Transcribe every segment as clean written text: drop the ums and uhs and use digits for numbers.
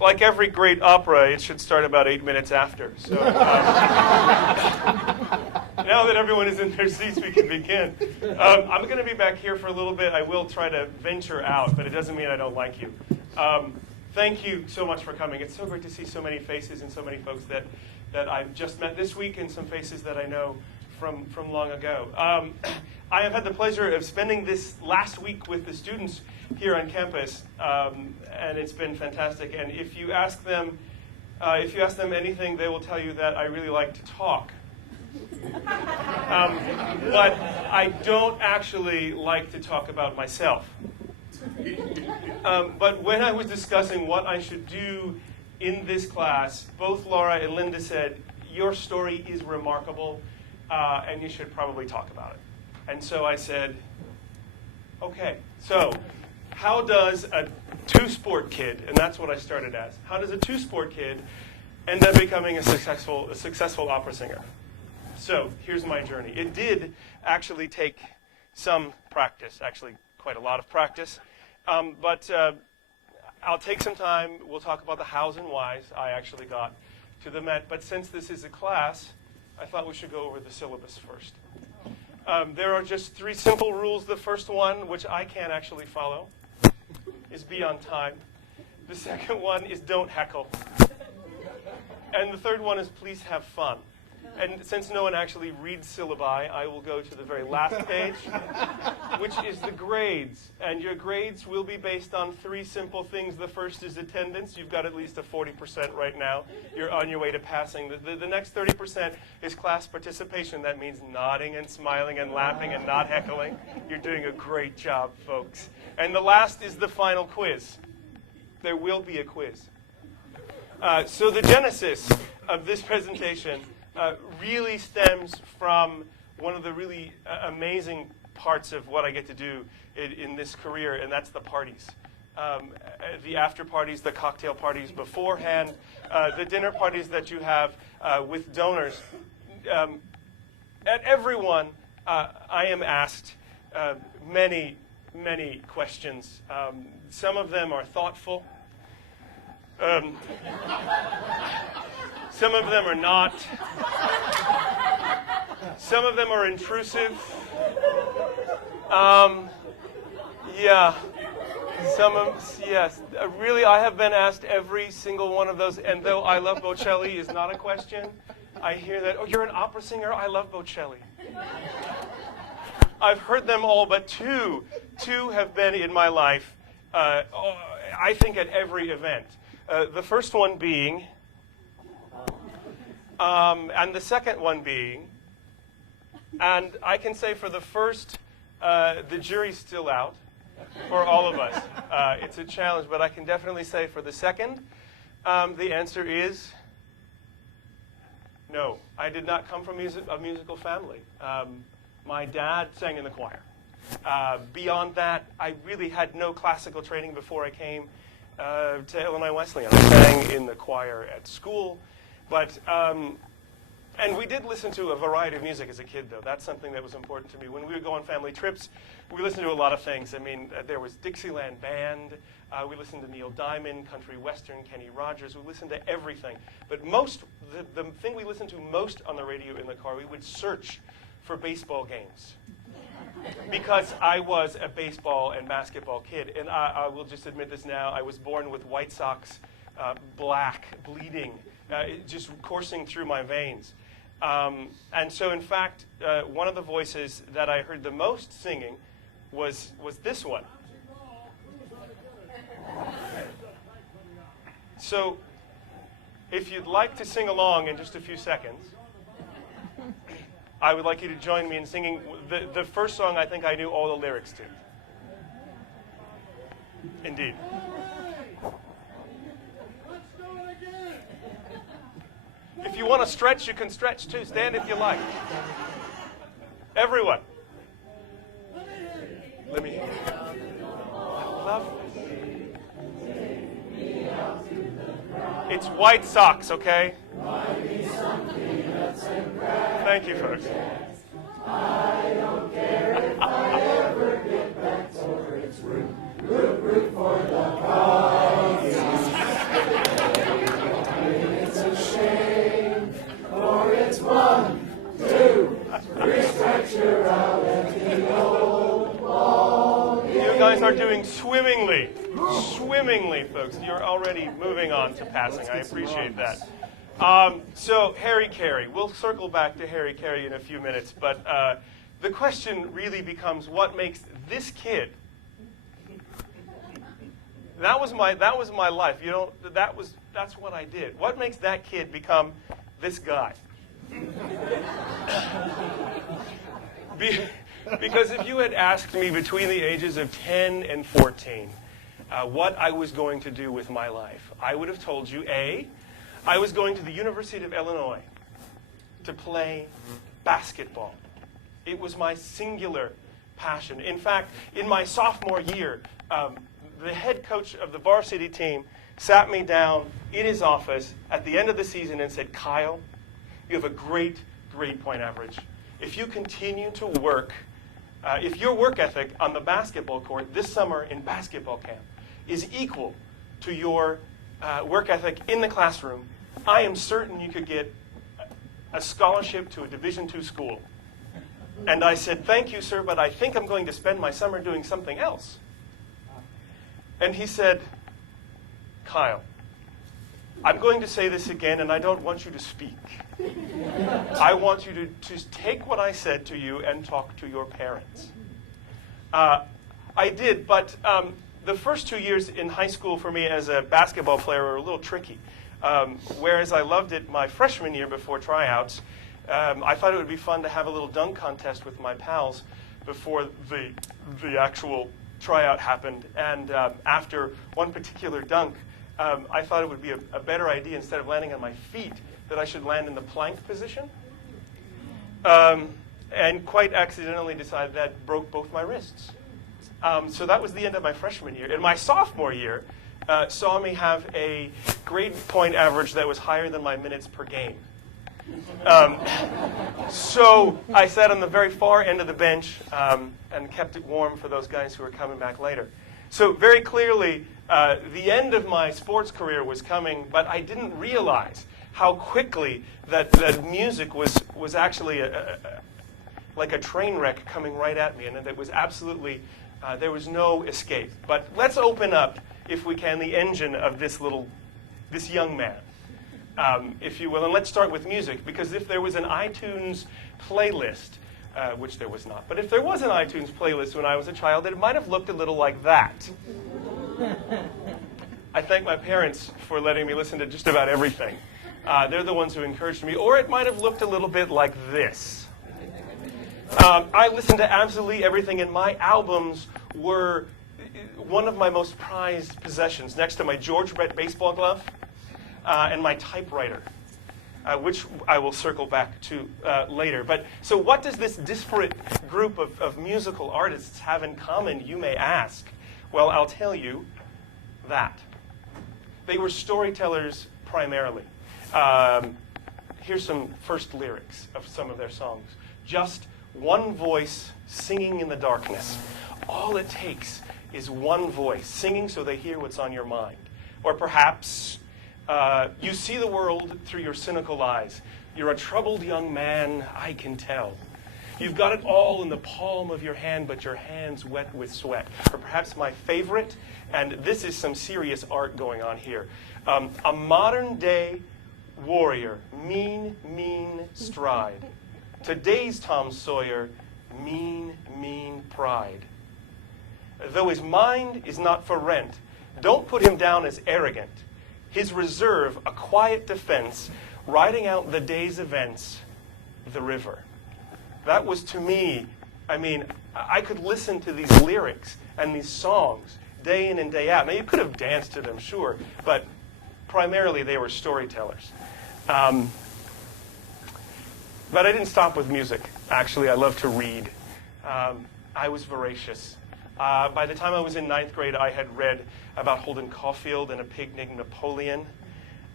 Like every great opera, it should start about 8 minutes after. So now that everyone is in their seats, we can begin. I'm going to be back here for a little bit. I will try to venture out, but it doesn't mean I don't like you. Thank you so much for coming. It's so great to see so many faces and so many folks that I've just met this week and some faces that I know from long ago. I have had the pleasure of spending this last week with the students here on campus, and it's been fantastic. And if you ask them anything, they will tell you that I really like to talk. But I don't actually like to talk about myself. But when I was discussing what I should do in this class, both Laura and Linda said, your story is remarkable, and you should probably talk about it. And so I said, okay, so how does a two-sport kid, and that's what I started as, how does a two-sport kid end up becoming a successful opera singer? So here's my journey. It did actually take some practice, actually quite a lot of practice, but I'll take some time. We'll talk about the hows and whys I actually got to the Met. But since this is a class, I thought we should go over the syllabus first. There are just 3 simple rules. The first one, which I can't actually follow, is be on time. The second one is don't heckle. And the third one is please have fun. And since no one actually reads syllabi, I will go to the very last page, which is the grades. And your grades will be based on 3 simple things. The first is attendance. You've got at least a 40% right now. You're on your way to passing. The next 30% is class participation. That means nodding and smiling and laughing and not heckling. You're doing a great job, folks. And the last is the final quiz. There will be a quiz. So the genesis of this presentation really stems from one of the really amazing parts of what I get to do in this career, and that's the parties. The after parties, the cocktail parties beforehand, the dinner parties that you have with donors. At every one, I am asked many questions. Some of them are thoughtful. Some of them are not. Some of them are intrusive. Yeah. Yes. Really, I have been asked every single one of those. And though I love Bocelli is not a question, I hear that, oh, you're an opera singer? I love Bocelli. I've heard them all, but two have been in my life, I think at every event. The first one being, and the second one being, and I can say for the first, the jury's still out for all of us. It's a challenge, but I can definitely say for the second, the answer is no. I did not come from a musical family. My dad sang in the choir. Beyond that, I really had no classical training before I came to Illinois Wesleyan. I sang in the choir at school, but and we did listen to a variety of music as a kid, though. That's something that was important to me. When we would go on family trips, we listened to a lot of things. I mean, there was Dixieland Band. We listened to Neil Diamond, country western, Kenny Rogers. We listened to everything. But the thing we listened to most on the radio in the car, we would search for baseball games. Because I was a baseball and basketball kid. And I will just admit this now. I was born with White Sox black, bleeding, just coursing through my veins. And so, in fact, one of the voices that I heard the most singing was this one. So, if you'd like to sing along in just a few seconds, I would like you to join me in singing the first song I think I knew all the lyrics to. Indeed. If you want to stretch, you can stretch too. Stand if you like. Everyone. Let me hear you. Love. It's White Sox, okay? Thank you, folks. I don't care if I ever get back for its root for the cause. Swimmingly, folks. You're already moving on to passing. I appreciate that. So Harry Carey. We'll circle back to Harry Carey in a few minutes, but the question really becomes, what makes this kid? That was my life. You know, that's what I did. What makes that kid become this guy? Because if you had asked me between the ages of 10 and 14 what I was going to do with my life, I would have told you, A, I was going to the University of Illinois to play basketball. It was my singular passion. In fact, in my sophomore year, the head coach of the varsity team sat me down in his office at the end of the season and said, Kyle, you have a great grade point average. If you continue to work, if your work ethic on the basketball court this summer in basketball camp is equal to your work ethic in the classroom, I am certain you could get a scholarship to a Division II school. And I said, thank you, sir, but I think I'm going to spend my summer doing something else. And he said, Kyle, I'm going to say this again, and I don't want you to speak. I want you to take what I said to you and talk to your parents. I did, but the first 2 years in high school for me as a basketball player were a little tricky. Whereas I loved it my freshman year before tryouts, I thought it would be fun to have a little dunk contest with my pals before the actual tryout happened. And after one particular dunk, I thought it would be a better idea, instead of landing on my feet, that I should land in the plank position. And quite accidentally decided that broke both my wrists. So that was the end of my freshman year. In my sophomore year, saw me have a grade point average that was higher than my minutes per game. So I sat on the very far end of the bench and kept it warm for those guys who were coming back later. So very clearly, the end of my sports career was coming, but I didn't realize how quickly that music was actually like a train wreck coming right at me, and it was absolutely, there was no escape. But let's open up, if we can, the engine of this young man. If you will. And let's start with music, because if there was an iTunes playlist, which there was not, but if there was an iTunes playlist when I was a child, it might have looked a little like that. I thank my parents for letting me listen to just about everything. They're the ones who encouraged me. Or it might have looked a little bit like this. I listened to absolutely everything, and my albums were one of my most prized possessions, next to my George Brett baseball glove and my typewriter, which I will circle back to later. But so what does this disparate group of musical artists have in common, you may ask? Well, I'll tell you that. They were storytellers primarily. Here's some first lyrics of some of their songs. Just one voice singing in the darkness. All it takes is one voice singing so they hear what's on your mind. Or perhaps you see the world through your cynical eyes. You're a troubled young man, I can tell. You've got it all in the palm of your hand, but your hand's wet with sweat. Or perhaps my favorite, and this is some serious art going on here. A modern-day warrior, mean stride. Today's Tom Sawyer, mean pride. Though his mind is not for rent, don't put him down as arrogant. His reserve, a quiet defense, riding out the day's events, the river. That was, to me, I mean, I could listen to these lyrics and these songs day in and day out. Now, you could have danced to them, sure, but primarily they were storytellers. But I didn't stop with music. Actually, I love to read. I was voracious. By the time I was in 9th grade, I had read about Holden Caulfield and a pig named Napoleon.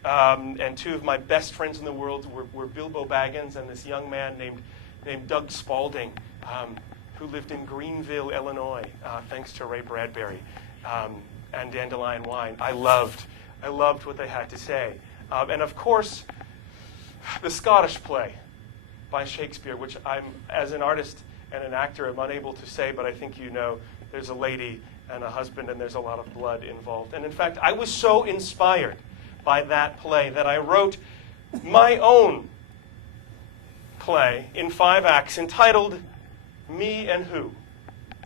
And two of my best friends in the world were Bilbo Baggins and this young man named Doug Spalding, who lived in Greenville, Illinois, thanks to Ray Bradbury and Dandelion Wine. I loved what they had to say. And of course, the Scottish play by Shakespeare, which I'm, as an artist and an actor, I'm unable to say, but I think you know, there's a lady and a husband, and there's a lot of blood involved. And in fact, I was so inspired by that play that I wrote my own play in 5 acts entitled Me and Who.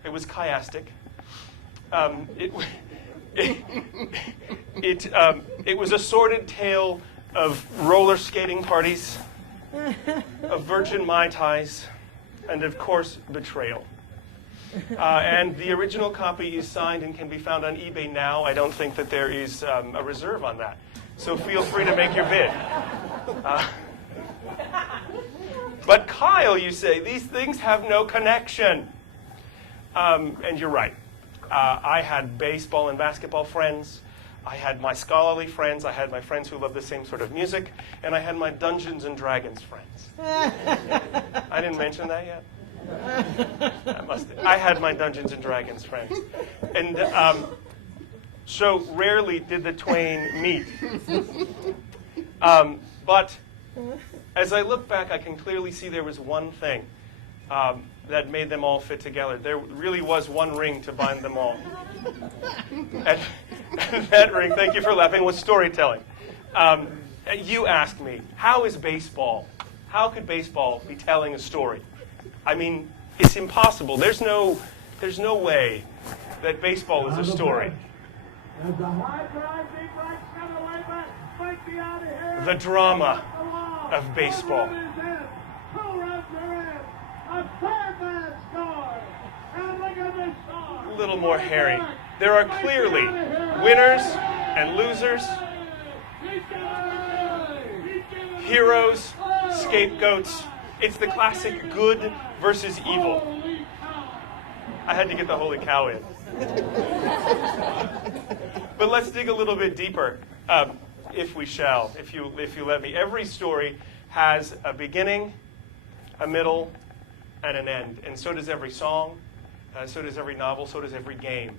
It was chiastic. It was a sordid tale of roller skating parties, of virgin Mai Tais, and of course, betrayal. And the original copy is signed and can be found on eBay now. I don't think that there is a reserve on that. So feel free to make your bid. But Kyle, you say, these things have no connection. And you're right. I had baseball and basketball friends. I had my scholarly friends. I had my friends who loved the same sort of music. And I had my Dungeons and Dragons friends. I didn't mention that yet? I had my Dungeons and Dragons friends. And so rarely did the twain meet. But as I look back, I can clearly see there was one thing that made them all fit together. There really was one ring to bind them all. And that ring, thank you for laughing, was storytelling. You asked me, how is baseball? How could baseball be telling a story? I mean, it's impossible. There's no way that baseball is a story. The drama of baseball. A little more hairy. There are clearly winners and losers, heroes, scapegoats. It's the classic good versus evil. I had to get the holy cow in. But let's dig a little bit deeper, if we shall, if you let me. Every story has a beginning, a middle, and an end. And so does every song, so does every novel, so does every game.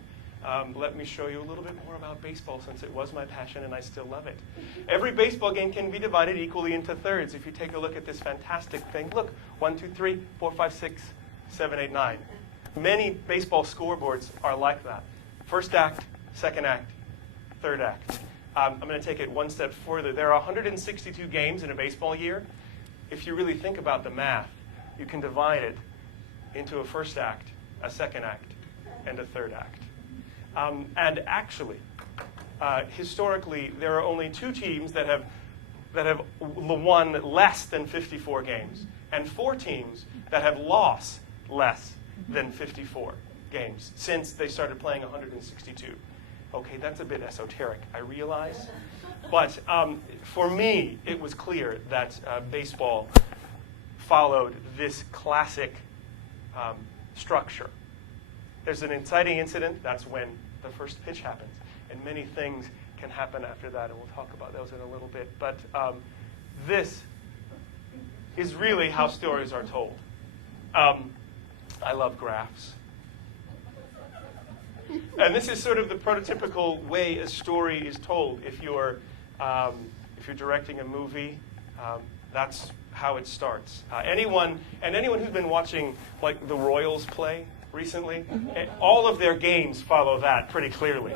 Let me show you a little bit more about baseball, since it was my passion and I still love it. Every baseball game can be divided equally into thirds. If you take a look at this fantastic thing, look, 1, 2, 3, 4, 5, 6, 7, 8, 9. Many baseball scoreboards are like that. First act, second act, third act. I'm going to take it one step further. There are 162 games in a baseball year. If you really think about the math, you can divide it into a first act, a second act, and a third act. And actually, historically, there are only 2 teams that have won less than 54 games, and 4 teams that have lost less than 54 games since they started playing 162. Okay, that's a bit esoteric, I realize. But for me, it was clear that baseball followed this classic structure. There's an inciting incident. That's when the first pitch happens. And many things can happen after that, and we'll talk about those in a little bit. But this is really how stories are told. I love graphs. And this is sort of the prototypical way a story is told. If you're directing a movie, that's how it starts. Anyone who's been watching like the Royals play recently, all of their games follow that pretty clearly.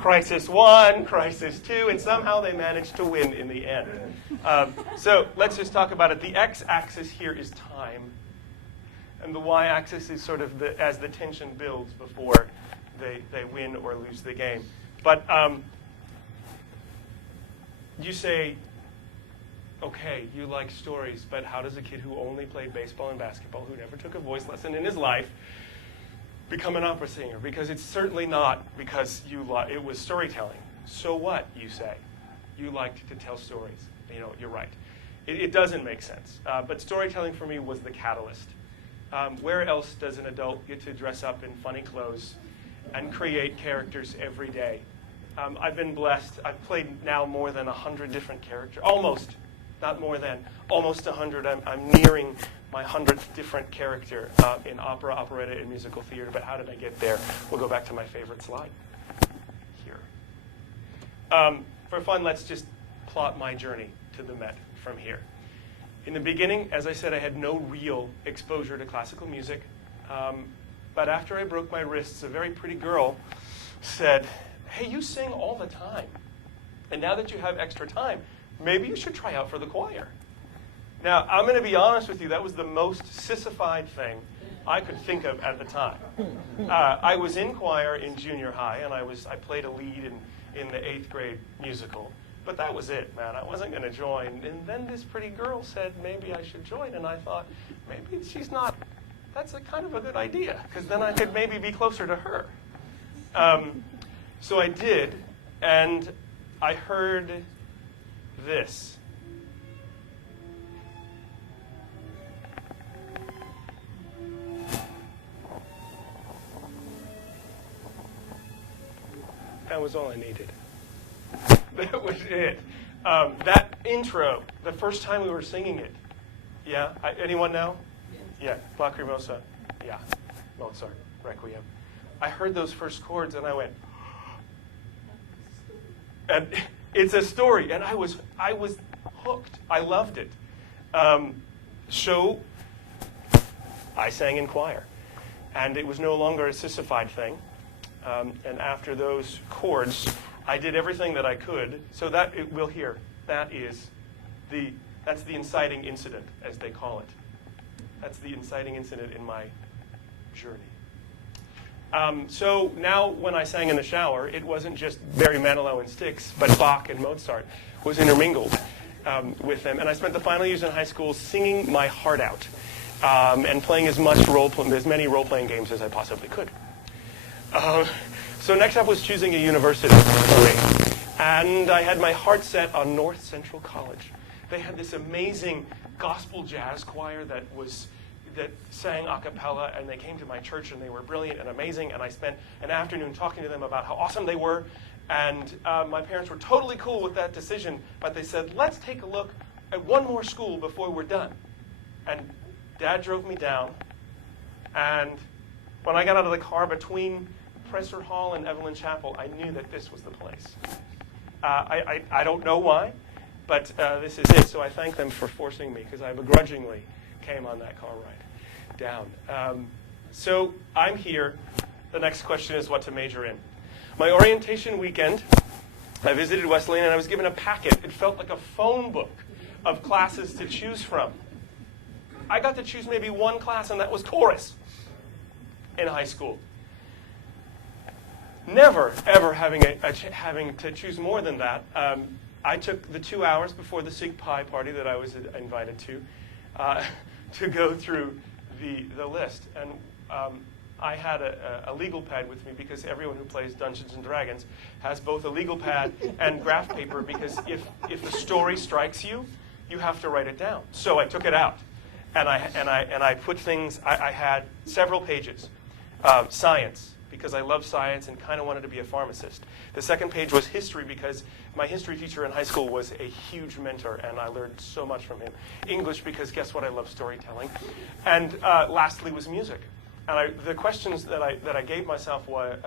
Crisis 1, Crisis 2, and somehow they managed to win in the end. So let's just talk about it. The x-axis here is time, and the y-axis is sort of as the tension builds before they win or lose the game. But you say, okay, you like stories, but how does a kid who only played baseball and basketball, who never took a voice lesson in his life, become an opera singer? Because it's certainly not because it was storytelling. So what, you say? You liked to tell stories. You're right. It doesn't make sense. But storytelling for me was the catalyst. Where else does an adult get to dress up in funny clothes and create characters every day? I've been blessed. I've played now more than 100 different characters. Almost, not more than, almost 100. I'm nearing my 100th different character in opera, operetta, and musical theater. But how did I get there? We'll go back to my favorite slide here. For fun, let's just plot my journey to the Met from here. In the beginning, as I said, I had no real exposure to classical music. But after I broke my wrists, a very pretty girl said, hey, you sing all the time. And now that you have extra time, maybe you should try out for the choir. Now, I'm going to be honest with you, that was the most sissified thing I could think of at the time. I was in choir in junior high, and I played a lead in the 8th grade musical. But that was it, man. I wasn't going to join. And then this pretty girl said maybe I should join, and I thought, maybe she's not, that's a kind of a good idea, because then I could maybe be closer to her. So I did, and I heard this. That was all I needed. That was it. That intro, the first time we were singing it, yeah? Anyone know? Yeah, Lacrimosa, yeah, Mozart, Requiem. I heard those first chords and I went, and it's a story, and I was hooked. I loved it. So I sang in choir, and it was no longer a sissified thing. And after those chords, I did everything that I could. So that we'll hear. That's the inciting incident, as they call it. That's the inciting incident in my journey. So now, when I sang in the shower, it wasn't just Barry Manilow and Styx, but Bach and Mozart was intermingled with them. And I spent the final years in high school singing my heart out and playing as many role-playing games as I possibly could. So next up was choosing a university for me. And I had my heart set on North Central College. They had this amazing gospel jazz choir that sang a cappella, and they came to my church, and they were brilliant and amazing, and I spent an afternoon talking to them about how awesome they were. And my parents were totally cool with that decision, but they said, let's take a look at one more school before we're done. And Dad drove me down, and when I got out of the car between Presser Hall and Evelyn Chapel, I knew that this was the place. I don't know why, but this is it. So I thank them for forcing me, because I begrudgingly came on that car ride down. So I'm here. The next question is what to major in. My orientation weekend, I visited Wesleyan, and I was given a packet. It felt like a phone book of classes to choose from. I got to choose maybe one class, and that was chorus in high school. Never, ever having to choose more than that. I took the 2 hours before the Sig Pi party that I was invited to go through the list. And I had a legal pad with me, because everyone who plays Dungeons and Dragons has both a legal pad and graph paper, because if the story strikes you, you have to write it down. So I took it out, and I put things. I had several pages. Science, because I love science and kind of wanted to be a pharmacist. The second page was history, because my history teacher in high school was a huge mentor, and I learned so much from him. English, because guess what? I love storytelling. And lastly was music. And the questions that I gave myself were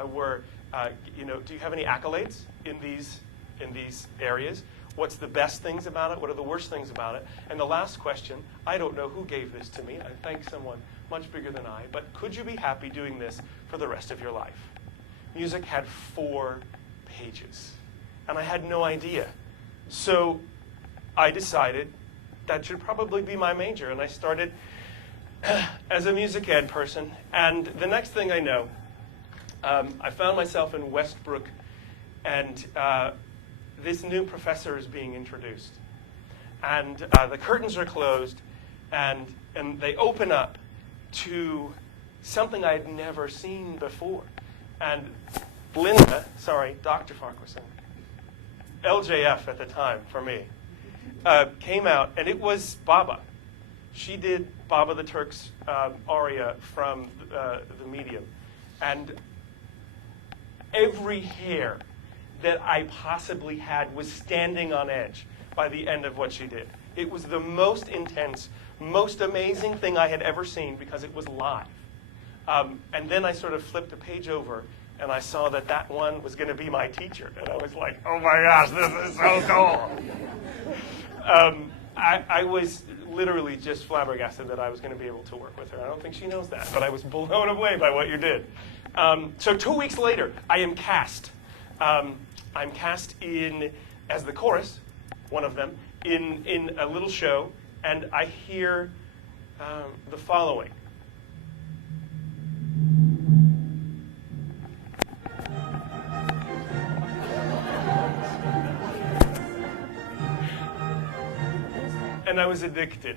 do you have any accolades in these areas? What's the best things about it? What are the worst things about it? And the last question, I don't know who gave this to me. I thank someone much bigger than I, but could you be happy doing this for the rest of your life? Music had 4 pages, and I had no idea. So I decided that should probably be my major, and I started as a music ed person. And the next thing I know, I found myself in Westbrook, and this new professor is being introduced. And the curtains are closed, and they open up to something I had never seen before. And Dr. Farquharson, LJF at the time for me, came out, and it was Baba. She did Baba the Turk's aria from the Medium. And every hair that I possibly had was standing on edge by the end of what she did. It was the most intense, most amazing thing I had ever seen, because it was live. And then I sort of flipped the page over, and I saw that one was going to be my teacher. And I was like, oh my gosh, this is so cool. I was literally just flabbergasted that I was going to be able to work with her. I don't think she knows that, but I was blown away by what you did. So 2 weeks later, I am cast. I'm cast as the chorus, one of them, in a little show, and I hear the following. And I was addicted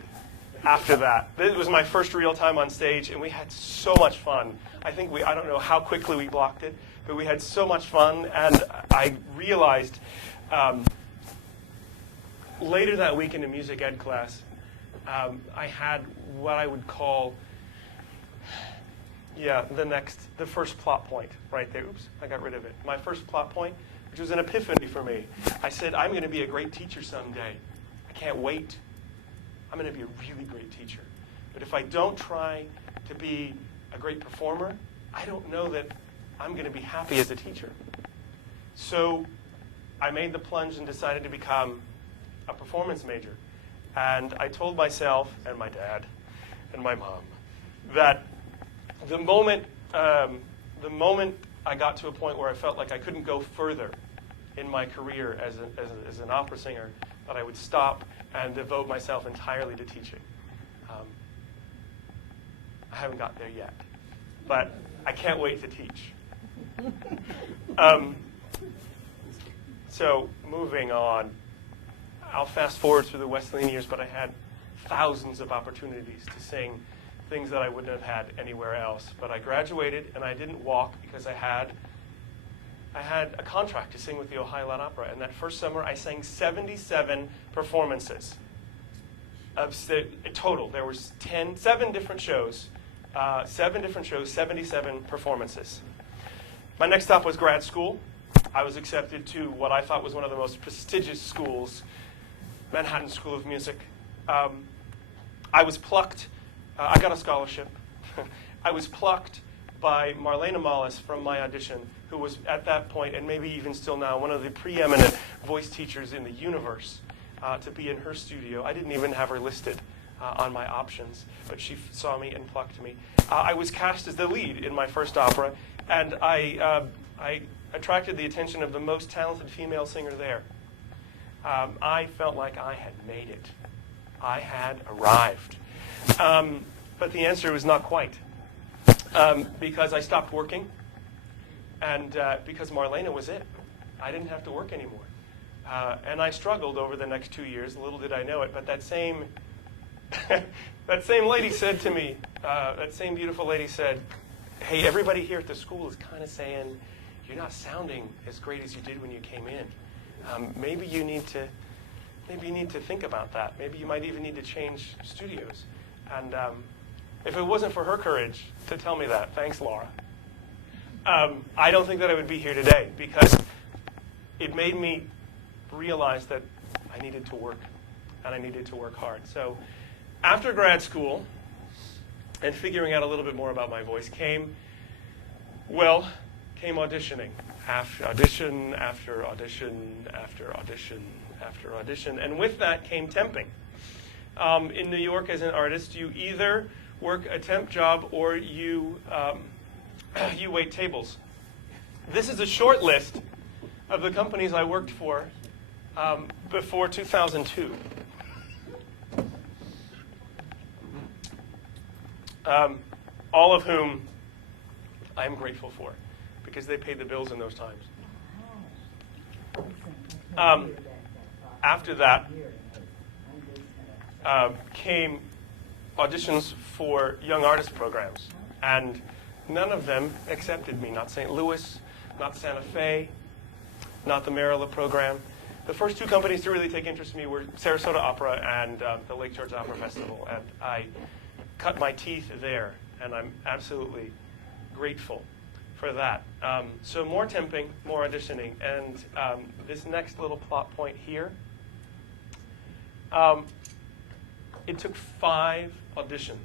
after that. It was my first real time on stage, and we had so much fun. I don't know how quickly we blocked it, but we had so much fun, and I realized later that week in a music ed class, I had what I would call, the first plot point right there. Oops, I got rid of it. My first plot point, which was an epiphany for me. I said, I'm going to be a great teacher someday. I can't wait. I'm going to be a really great teacher. But if I don't try to be a great performer, I don't know that I'm going to be happy as a teacher. So I made the plunge and decided to become a performance major. And I told myself and my dad and my mom that the moment I got to a point where I felt like I couldn't go further in my career as an opera singer, that I would stop and devote myself entirely to teaching. I haven't got there yet, but I can't wait to teach. So moving on, I'll fast forward through the Wesleyan years, but I had thousands of opportunities to sing things that I wouldn't have had anywhere else. But I graduated, and I didn't walk because I had a contract to sing with the Ohio Loud Opera. And that first summer, I sang 77 performances. Total, there was 7 different shows, 77 performances. My next stop was grad school. I was accepted to what I thought was one of the most prestigious schools, Manhattan School of Music. I was plucked. I got a scholarship. I was plucked by Marlena Mollis from my audition, who was at that point, and maybe even still now, one of the preeminent voice teachers in the universe, to be in her studio. I didn't even have her listed on my options, but she saw me and plucked me. I was cast as the lead in my first opera, and I attracted the attention of the most talented female singer there. I felt like I had made it. I had arrived. But the answer was not quite. Because I stopped working, and because Marlena was it. I didn't have to work anymore. And I struggled over the next 2 years. Little did I know it, but that same lady said to me, that same beautiful lady said, hey, everybody here at the school is kind of saying, you're not sounding as great as you did when you came in. Maybe you need to think about that. Maybe you might even need to change studios. And if it wasn't for her courage to tell me that, thanks, Laura, I don't think that I would be here today, because it made me realize that I needed to work, and I needed to work hard. So after grad school and figuring out a little bit more about my voice came auditioning. Audition after audition after audition after audition. And with that came temping. In New York, as an artist, you either work a temp job or you wait tables. This is a short list of the companies I worked for before 2002. All of whom I am grateful for, because they paid the bills in those times. After that came auditions for young artist programs, and none of them accepted me. Not St. Louis, not Santa Fe, not the Maryland program. The first 2 companies to really take interest in me were Sarasota Opera and the Lake George Opera Festival, and I cut my teeth there, and I'm absolutely grateful for that. So more temping, more auditioning, and this next little plot point here, it took 5 auditions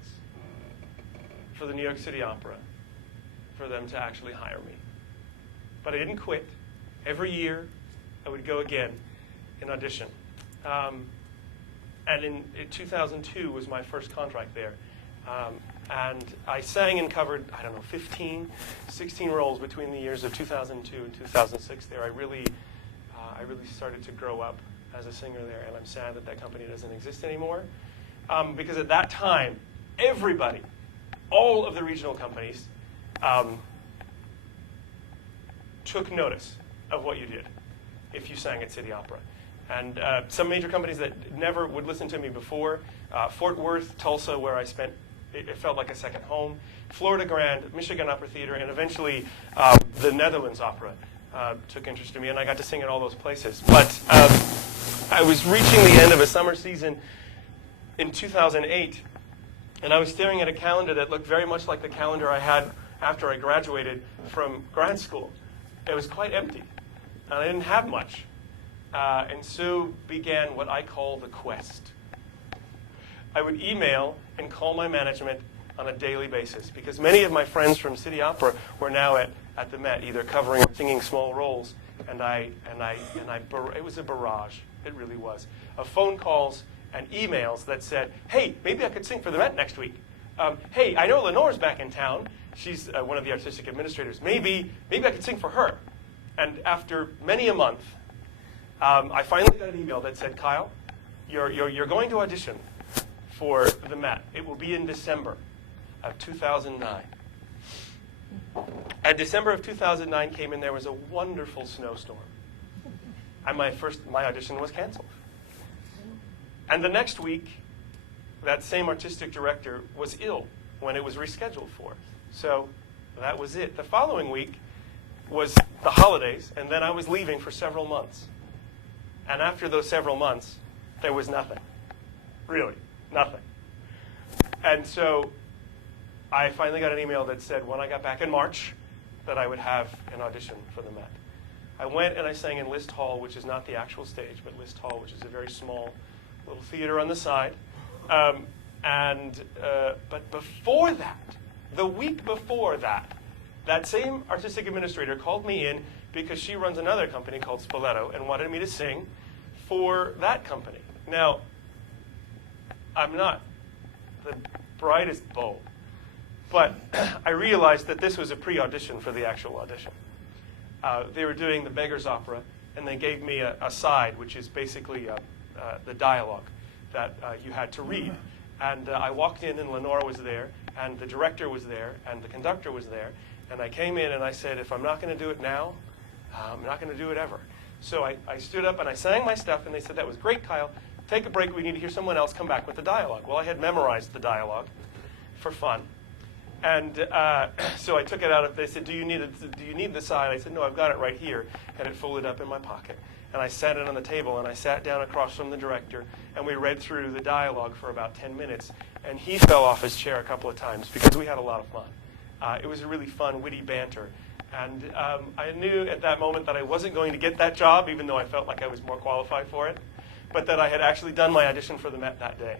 for the New York City Opera for them to actually hire me. But I didn't quit. Every year, I would go again and audition. And in 2002 was my first contract there. And I sang and covered, 16 roles between the years of 2002 and 2006 there. I really started to grow up as a singer there, and I'm sad that that company doesn't exist anymore. Because at that time, everybody, all of the regional companies, took notice of what you did if you sang at City Opera. And some major companies that never would listen to me before, Fort Worth, Tulsa, where I spent, it felt like a second home, Florida Grand, Michigan Opera Theater, and eventually the Netherlands Opera took interest in me, and I got to sing at all those places. But I was reaching the end of a summer season in 2008, and I was staring at a calendar that looked very much like the calendar I had after I graduated from grad school. It was quite empty, and I didn't have much. And so began what I call the quest. I would email and call my management on a daily basis, because many of my friends from City Opera were now at the Met, either covering or singing small roles, and it was a barrage, it really was, of phone calls and emails that said, hey, maybe I could sing for the Met next week. Hey, I know Lenore's back in town. She's one of the artistic administrators. Maybe I could sing for her. And after many a month, I finally got an email that said, Kyle, you're going to audition for the Met. It will be in December of 2009. And December of 2009 came and there was a wonderful snowstorm. And my audition was canceled. And the next week, that same artistic director was ill when it was rescheduled for. So that was it. The following week was the holidays, and then I was leaving for several months. And after those several months, there was nothing. Really, nothing. And so I finally got an email that said when I got back in March that I would have an audition for the Met. I went and I sang in List Hall, which is not the actual stage, but List Hall, which is a very small little theater on the side. But before that, the week before that, that same artistic administrator called me in because she runs another company called Spoleto and wanted me to sing for that company. Now, I'm not the brightest bulb, but I realized that this was a pre-audition for the actual audition. They were doing the Beggar's Opera, and they gave me a side, which is basically the dialogue that you had to read. And I walked in, and Lenore was there, and the director was there, and the conductor was there. And I came in, and I said, if I'm not going to do it now, I'm not going to do it ever. So I stood up, and I sang my stuff, and they said, that was great, Kyle. Take a break. We need to hear someone else come back with the dialogue. Well, I had memorized the dialogue for fun. And so I took it out. They said, do you need the side? I said, no, I've got it right here. And it folded up in my pocket. And I sat it on the table, and I sat down across from the director, and we read through the dialogue for about 10 minutes. And he fell off his chair a couple of times because we had a lot of fun. It was a really fun, witty banter. And I knew at that moment that I wasn't going to get that job, even though I felt like I was more qualified for it, but that I had actually done my audition for the Met that day.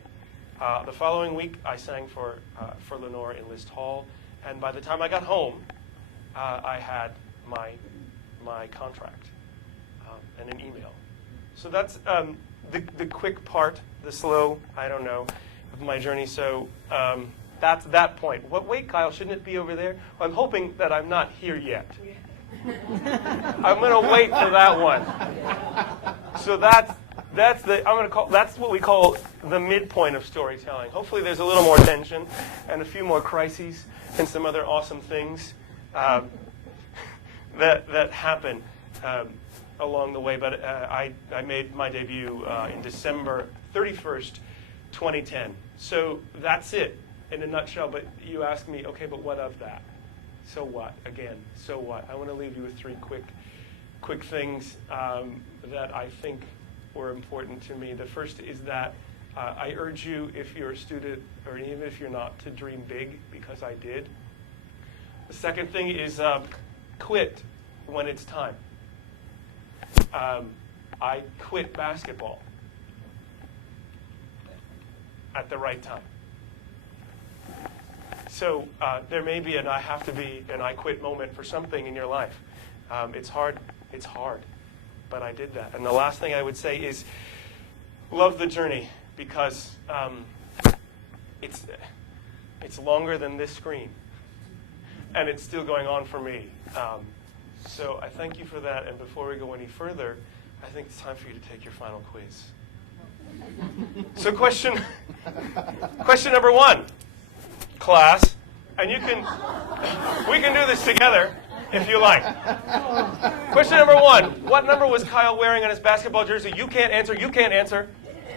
The following week, I sang for Lenore in List Hall, and by the time I got home, I had my contract and an email. So that's the quick part, the slow, of my journey. So that's that point. Wait, Kyle, shouldn't it be over there? Well, I'm hoping that I'm not here yet. I'm going to wait for that one. So that's what we call the midpoint of storytelling. Hopefully there's a little more tension and a few more crises and some other awesome things that happen along the way. But I made my debut in December 31st, 2010. So that's it in a nutshell. But you ask me, okay, but what of that? So what? Again, so what? I want to leave you with three quick things that I think were important to me. The first is that I urge you, if you're a student, or even if you're not, to dream big, because I did. The second thing is quit when it's time. I quit basketball at the right time. So there may be an I have to be an I quit moment for something in your life. It's hard, but I did that. And the last thing I would say is love the journey, because It's longer than this screen. And it's still going on for me. So I thank you for that. And before we go any further, I think it's time for you to take your final quiz. So question number 1, class. And we can do this together if you like. Question number 1, what number was Kyle wearing on his basketball jersey? You can't answer. You can't answer.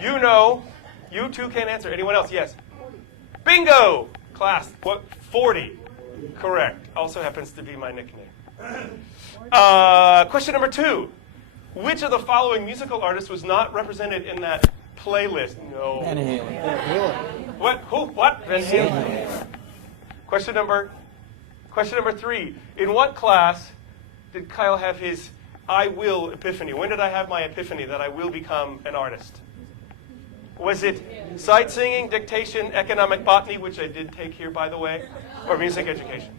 You know. You too can't answer. Anyone else? Yes. Bingo! Class, what? 40. Correct. Also happens to be my nickname. Question number 2. Which of the following musical artists was not represented in that playlist? No. Van Halen. What? Who? What? Van Halen. Question number 3. In what class did Kyle have his I will epiphany? When did I have my epiphany that I will become an artist? Was it sight singing, dictation, economic botany, which I did take here, by the way, or music education?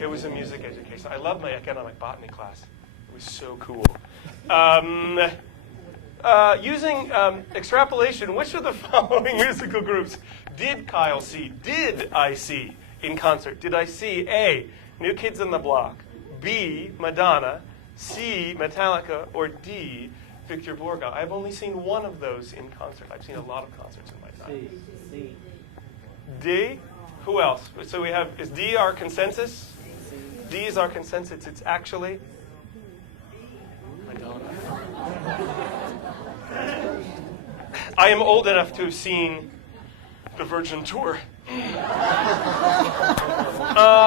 It was a music education. I loved my economic botany class. It was so cool. Using extrapolation, which of the following musical groups did Kyle see? Did I see in concert? Did I see A, New Kids on the Block, B, Madonna, C, Metallica, or D, Victor Borga? I've only seen one of those in concert. I've seen a lot of concerts in my time. C. D? Who else? So we have, is D our consensus? D is our consensus. It's actually Madonna. I am old enough to have seen the Virgin Tour.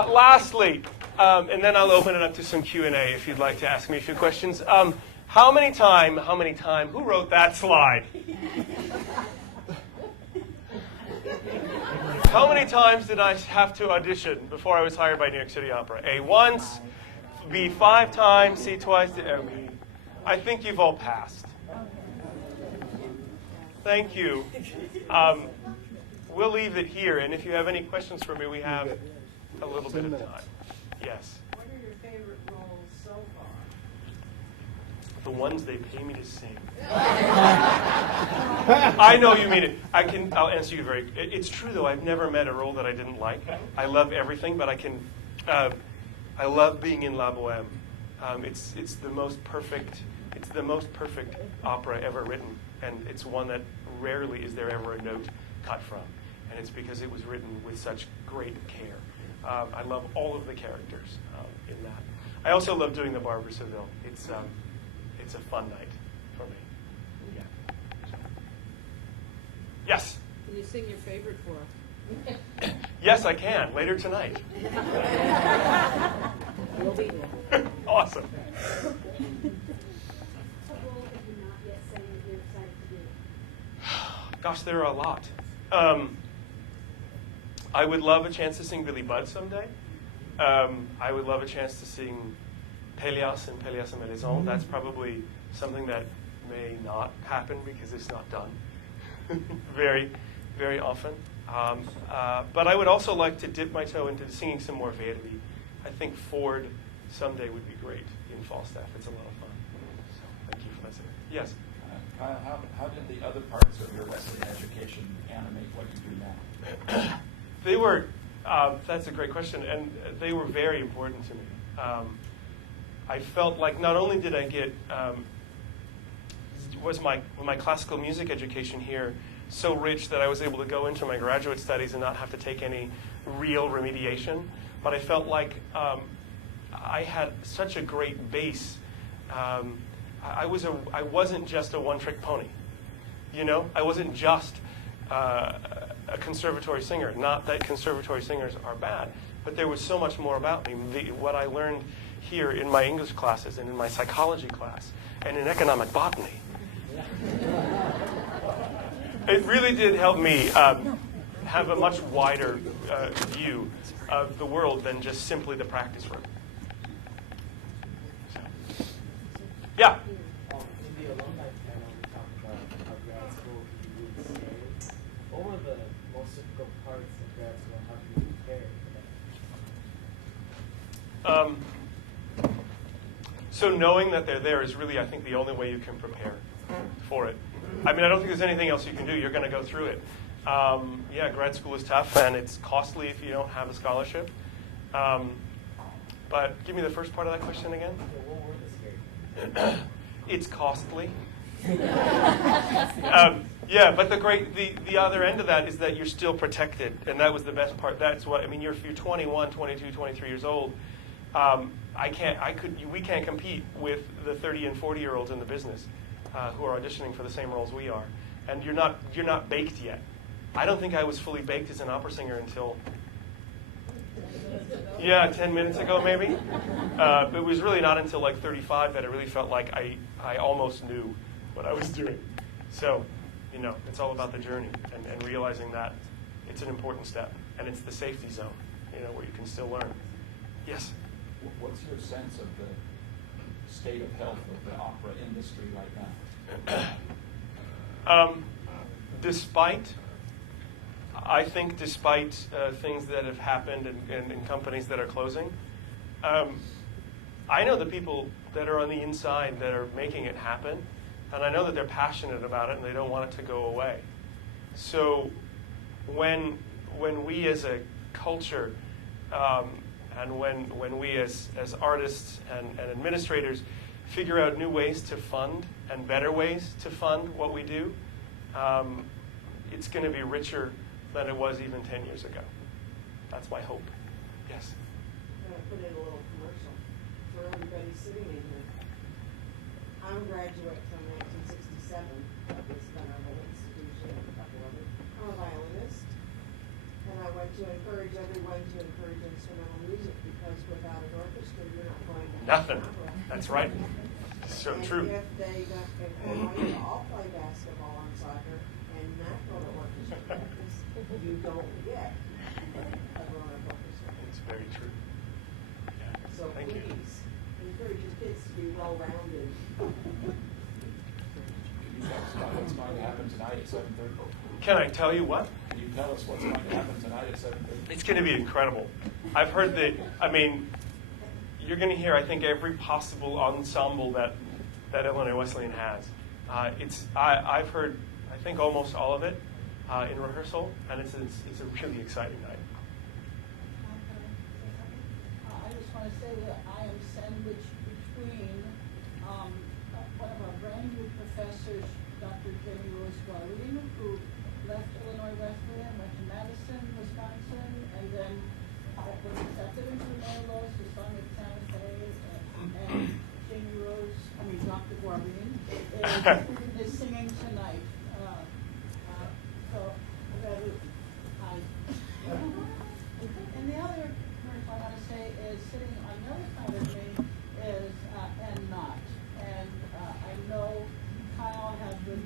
Lastly, and then I'll open it up to some Q&A if you'd like to ask me a few questions. How many time, who wrote that slide? How many times did I have to audition before I was hired by New York City Opera? A, once, B, 5 times, C, twice. I think you've all passed. Thank you. We'll leave it here, and if you have any questions for me, we have a little bit of time. Yes? What are your favorite roles so far? The ones they pay me to sing. I know you mean it. I'll answer you very. It's true though. I've never met a role that I didn't like. I love everything, but I love being in La Boheme. It's the most perfect. It's the most perfect opera ever written, and it's one that rarely is there ever a note cut from, and it's because it was written with such great care. I love all of the characters in that. I also love doing the Barbara Seville. It's a fun night for me. Yeah. So. Yes? Can you sing your favorite for us? Yes, I can. Later tonight. We'll be there. Awesome. What role have you not yet sang that you're excited to do? Gosh, there are a lot. I would love a chance to sing Billy Budd someday. I would love a chance to sing Pélias and Pélias and Mélisande. That's probably something that may not happen because it's not done very, very often. But I would also like to dip my toe into singing some more Verdi. I think Ford someday would be great in Falstaff. It's a lot of fun. So thank you for that. Yes? How did the other parts of your Wesleyan education animate what you do now? They were, that's a great question, and they were very important to me. I felt like not only did I get, was my classical music education here so rich that I was able to go into my graduate studies and not have to take any real remediation, but I felt like I had such a great base. I wasn't just a one-trick pony, you know? I wasn't just a conservatory singer. Not that conservatory singers are bad, but there was so much more about me. What I learned here in my English classes and in my psychology class and in economic botany. It really did help me have a much wider view of the world than just simply the practice room. So. Yeah? In the alumni panel, we talked about how grad school can be really scary. What were the most difficult parts of grad school? How do you prepare for that? So knowing that they're there is really, I think, the only way you can prepare for it. I mean, I don't think there's anything else you can do. You're going to go through it. Yeah, grad school is tough, and it's costly if you don't have a scholarship. But give me the first part of that question again. Yeah, what word is scary? It's costly. Yeah, but the other end of that is that you're still protected, and that was the best part. That's what I mean. If you're 21, 22, 23 years old, we can't compete with the 30 and 40-year-olds in the business who are auditioning for the same roles we are, and you're not baked yet. I don't think I was fully baked as an opera singer until 10 minutes ago maybe. It was really not until like 35 that I really felt like I almost knew what I was doing. So, it's all about the journey and realizing that it's an important step, and it's the safety zone, where you can still learn. Yes? What's your sense of the state of health of the opera industry right now? Despite things that have happened and companies that are closing, I know the people that are on the inside that are making it happen, and I know that they're passionate about it and they don't want it to go away. So when we as a culture and when we as artists and administrators figure out new ways to fund and better ways to fund what we do, it's going to be richer than it was even 10 years ago. That's my hope. Yes? I'm going to put in a little commercial for everybody sitting in here. I'm a graduate from 1967 of this venerable institution and a couple of it. I'm a violinist, and I want to encourage everyone to encourage instrumental music, because without an orchestra, you're not going to have Nothing. an opera. That's right. So and true. If they want you to all play basketball and soccer and not go to orchestra practice, you don't get a grown-up orchestra. It's very true. Yeah. So Thank you. please, encourage your kids to be well-rounded. Can you tell us about what's going to happen tonight at 7:30? Can I tell you what? Can you tell us what's going to happen tonight at 7:30? It's going to be incredible. I've heard you're going to hear, I think, every possible ensemble that Illinois Wesleyan has. I've heard, I think, almost all of it in rehearsal, and it's a really exciting night. I just want to say that I am sandwiched between one of our brand new professors, Dr. Jenny Rose-Guarin, who left Illinois Wesleyan, went to Madison, Wisconsin, and then was accepted into Illinois Law, so sung at Santa Fe, and Dr. Guarin is singing tonight. So that is, and the other commercial I want to say is sitting on the other side of me is and Not. And I know Kyle had the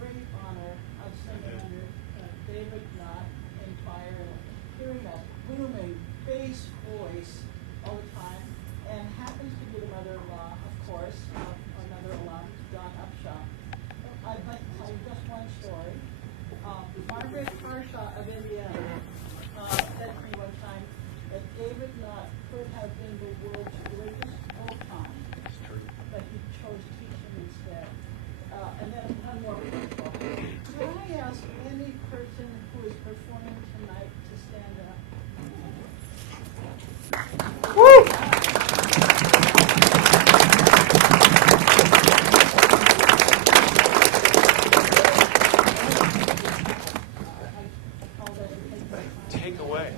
great honor of singing under David Knott in Fire, hearing that booming bass voice all the time, and happens to be the mother-in-law, of course, of another alum, John Upshaw. I'd like to tell you just one story. Margaret Harshaw of Indiana said to me one time that David Knott could have been the world's greatest Okan, but he chose teaching instead. And then one more commercial. Can I ask any person who is performing tonight to stand up? Woo! Take away.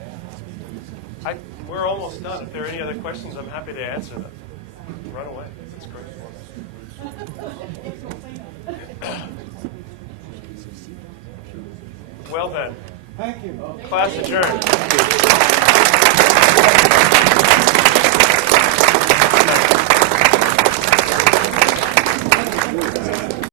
We're almost done. If there are any other questions, I'm happy to answer them. Run away. That's great. Well then. Thank you. Class adjourned.